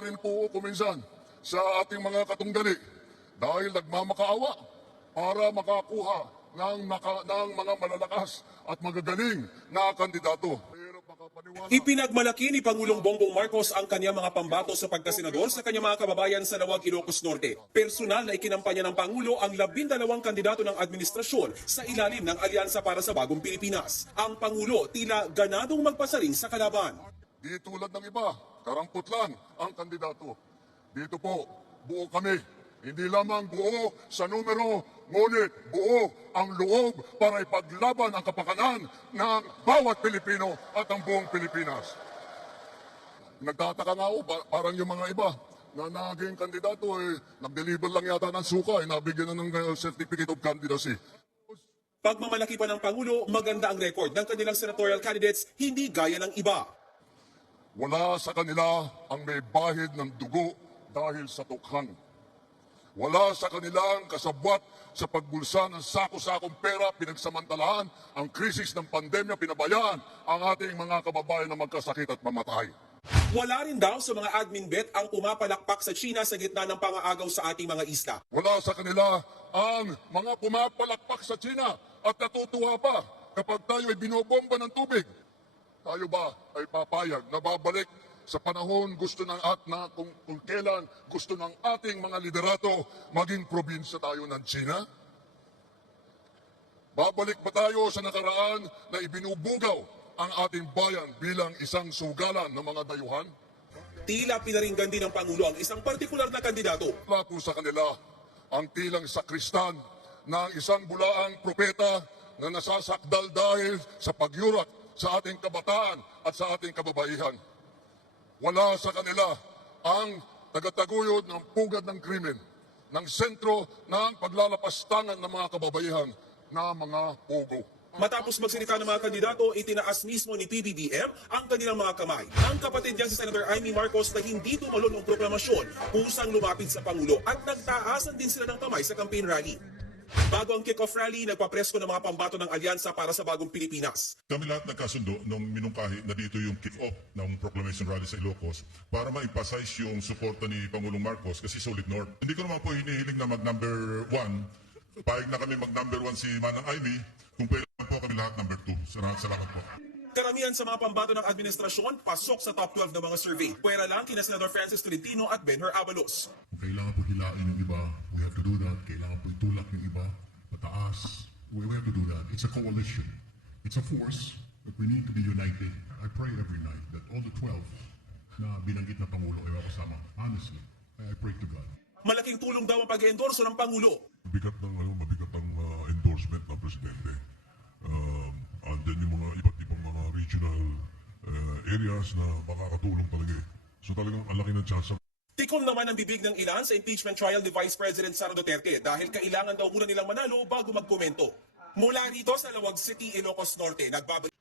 Natutuwa rin po kuminsan sa ating mga katunggali dahil nagmamakaawa para makakuha ng mga malalakas at magagaling na kandidato. Pero makapaniwala, Ipinagmalaki ni Pangulong Bongbong Marcos ang kanyang mga pambato sa pagkasenador sa kanyang mga kababayan sa Lawag, Ilocos Norte. Personal na ikinampanya ng Pangulo ang 12 kandidato ng administrasyon sa ilalim ng Alyansa para sa Bagong Pilipinas. Ang Pangulo tila ganadong magpasaring sa kalaban. di tulad ng iba, karampot lang ang kandidato. Dito po, buo kami. Hindi lamang buo sa numero, ngunit buo ang loob para ipaglaban ang kapakanan ng bawat Pilipino at ang buong Pilipinas. Nagtataka nga ako, parang yung mga iba na naging kandidato, nag-deliver lang yata ng suka, nabigyan na ng certificate of candidacy. Pagmamalaki pa ng Pangulo, maganda ang record ng kanilang senatorial candidates, hindi gaya ng iba. Wala sa kanila ang may bahid ng dugo dahil sa tukhang. Wala sa kanilang kasabwat sa pagbulsa ng sako-sakong pera, pinagsamantalahan ang krisis ng pandemya, pinabayaan ang ating mga kababayan na magkasakit at mamatay. Wala rin daw sa mga admin bet ang pumapalakpak sa China sa gitna ng pangangagaw sa ating mga isla. Wala sa kanila ang mga pumapalakpak sa China at natutuwa pa kapag tayo ay binobomba ng tubig. Tayo ba ay papayag na babalik sa panahon gusto ng kung kailan gusto ng ating mga liderato maging probinsya tayo ng China? Babalik pa tayo sa nakaraan na ibinubugaw ang ating bayan bilang isang sugalan ng mga dayuhan? Tila pinaringgan din ng Pangulo ang isang partikular na kandidato. Wala po sa kanila ang tilang sakristan ng isang bulaang propeta na nasasakdal dahil sa pagyurak sa ating kabataan at sa ating kababaihan. Wala sa kanila ang tagataguyod ng pugad ng krimen, ng sentro ng paglalapastangan ng mga kababaihan na mga pugo. Matapos magsalita ng mga kandidato, itinaas mismo ni PBBM ang kanilang mga kamay. Ang kapatid niya si Senator Amy Marcos na hindi tumalon ng proklamasyon, pusang lumapit sa Pangulo at nagtaasan din sila ng kamay sa campaign rally. Bago ang kick-off rally, nagpapresko ng mga pambato ng Alyansa para sa Bagong Pilipinas. Kami lahat nagkasundo nung minungkahi na dito yung kick-off ng proclamation rally sa Ilocos para ma-emphasize yung suporta ni Pangulong Marcos kasi solid north. Hindi ko naman po hinihiling na mag-number 1. Pahig na kami mag-number 1 si Manang Amy. Kung pwede po kami lahat number 2. Salamat po. Karamihan sa mga pambato ng administrasyon, pasok sa top 12 ng mga survey. Pwera lang kina Senador Francis Tolentino at Benher Abalos. Kung kailangan po hilain yung iba, we have to do that. Kailangan po itulak yung iba, pataas. We have to do that. It's a coalition. It's a force, but we need to be united. I pray every night that all the 12 na binanggit na Pangulo ay makasama. Honestly, I pray to God. Malaking tulong daw ang pag-endorso ng Pangulo. Mabigat ang endorsement ng Presidente. And then yung mga iba't ibang mga regional areas na makakatulong talaga eh. So talagang ang laki ng chance. Tikom naman ang bibig ng ilan sa impeachment trial ni Vice President Sara Duterte dahil kailangan daw muna nilang manalo bago magkomento. Mula rito sa Lawag City, Ilocos Norte, nagbabalik